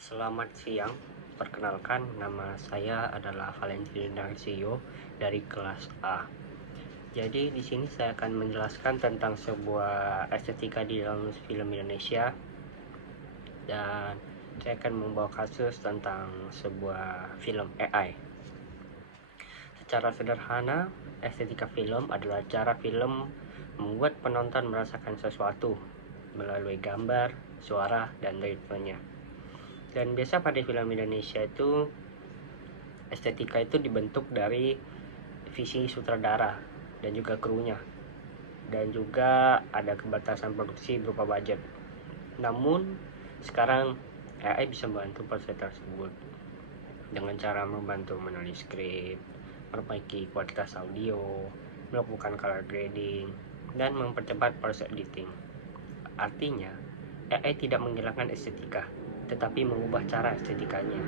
Selamat siang, perkenalkan nama saya adalah Valentino Narcio dari kelas A. Jadi di sini saya akan menjelaskan tentang sebuah estetika di dalam film Indonesia, dan saya akan membawa kasus tentang sebuah film AI. Secara sederhana, estetika film adalah cara film membuat penonton merasakan sesuatu melalui gambar, suara, dan ritmenya. Dan biasa pada film Indonesia itu estetika itu dibentuk dari visi sutradara dan juga krunya, dan juga ada kebatasan produksi berupa budget. Namun sekarang AI bisa membantu proses tersebut dengan cara membantu menulis skrip, memperbaiki kualitas audio, melakukan color grading, dan mempercepat proses editing. Artinya, AI tidak menghilangkan estetika, tetapi mengubah cara estetikanya.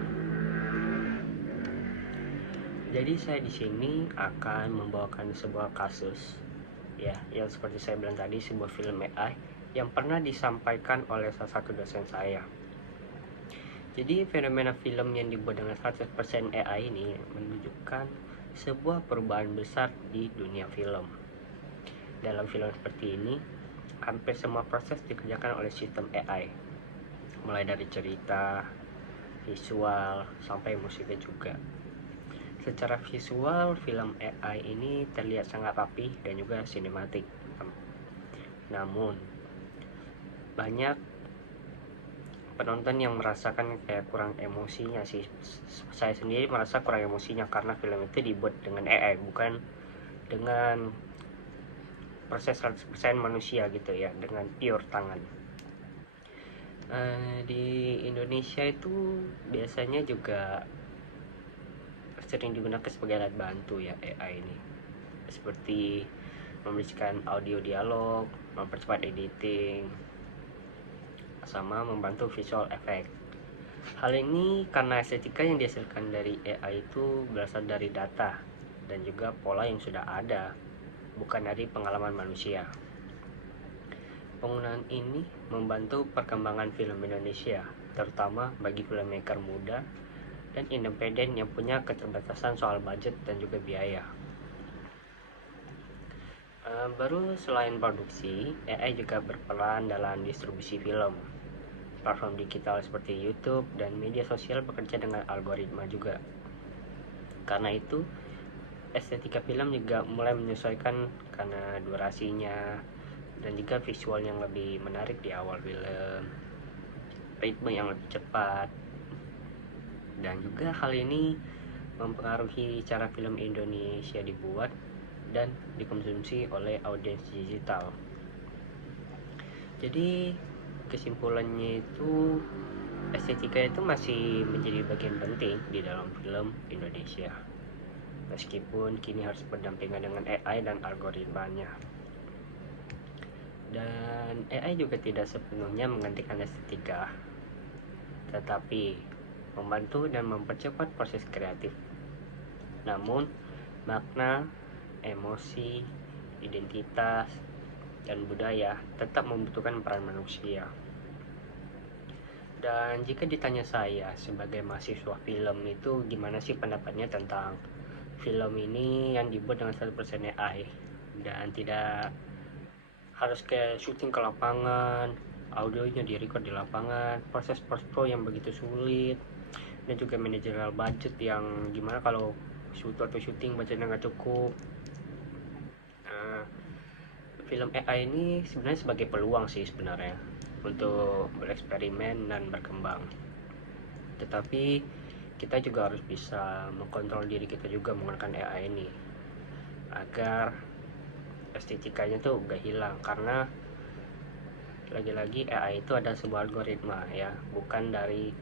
Jadi saya di sini akan membawakan sebuah kasus, ya, yang seperti saya bilang tadi, sebuah film AI yang pernah disampaikan oleh salah satu dosen saya. Jadi fenomena film yang dibuat dengan 100% AI ini menunjukkan sebuah perubahan besar di dunia film. Dalam film seperti ini, hampir semua proses dikerjakan oleh sistem AI, mulai dari cerita, visual, sampai musiknya juga. Secara visual, film AI ini terlihat sangat rapi dan juga sinematik. Namun, banyak penonton yang merasakan kayak kurang emosinya sih. Saya sendiri merasa kurang emosinya karena film itu dibuat dengan AI, bukan dengan proses 100% manusia gitu ya, dengan pure tangan. Di Indonesia itu biasanya juga sering digunakan sebagai alat bantu ya AI ini, seperti memberikan audio dialog, mempercepat editing, sama membantu visual effect. Hal ini karena estetika yang dihasilkan dari AI itu berasal dari data dan juga pola yang sudah ada, bukan dari pengalaman manusia. Penggunaan ini membantu perkembangan film Indonesia, terutama bagi filmmaker muda dan independen yang punya keterbatasan soal budget dan juga biaya. Baru selain produksi, AI juga berperan dalam distribusi film. Platform digital seperti YouTube dan media sosial bekerja dengan algoritma juga. Karena itu, estetika film juga mulai menyesuaikan karena durasinya dan juga visual yang lebih menarik di awal film, ritme yang lebih cepat, dan juga hal ini mempengaruhi cara film Indonesia dibuat dan dikonsumsi oleh audiens digital. Jadi kesimpulannya itu, estetika itu masih menjadi bagian penting di dalam film Indonesia, meskipun kini harus berdampingan dengan AI dan algoritmanya. Dan AI juga tidak sepenuhnya menggantikan estetika, tetapi membantu dan mempercepat proses kreatif. Namun, makna, emosi, identitas, dan budaya tetap membutuhkan peran manusia. Dan jika ditanya saya sebagai mahasiswa film itu gimana sih pendapatnya tentang film ini yang dibuat dengan 100% AI dan tidak harus ke syuting ke lapangan, audionya direcord di lapangan, proses post-pro yang begitu sulit, dan juga manajerial budget yang gimana kalau syuting budgetnya nggak cukup. Film AI ini sebenarnya sebagai peluang sih sebenarnya untuk bereksperimen dan berkembang, tetapi kita juga harus bisa mengkontrol diri kita juga menggunakan AI ini agar estetikanya tuh gak hilang, karena lagi-lagi AI itu ada sebuah algoritma ya, bukan dari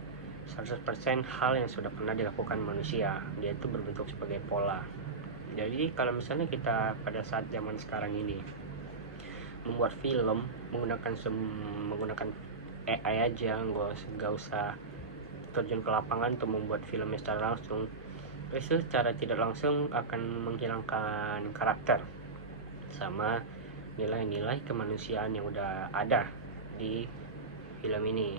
100% hal yang sudah pernah dilakukan manusia. Dia itu berbentuk sebagai pola. Jadi kalau misalnya kita pada saat zaman sekarang ini membuat film menggunakan AI aja, nggak usah terjun ke lapangan untuk membuat filmnya secara langsung, itu secara tidak langsung akan menghilangkan karakter sama nilai-nilai kemanusiaan yang udah ada di film ini.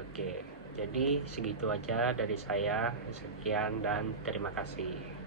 Oke. Jadi segitu aja dari saya. Sekian dan terima kasih.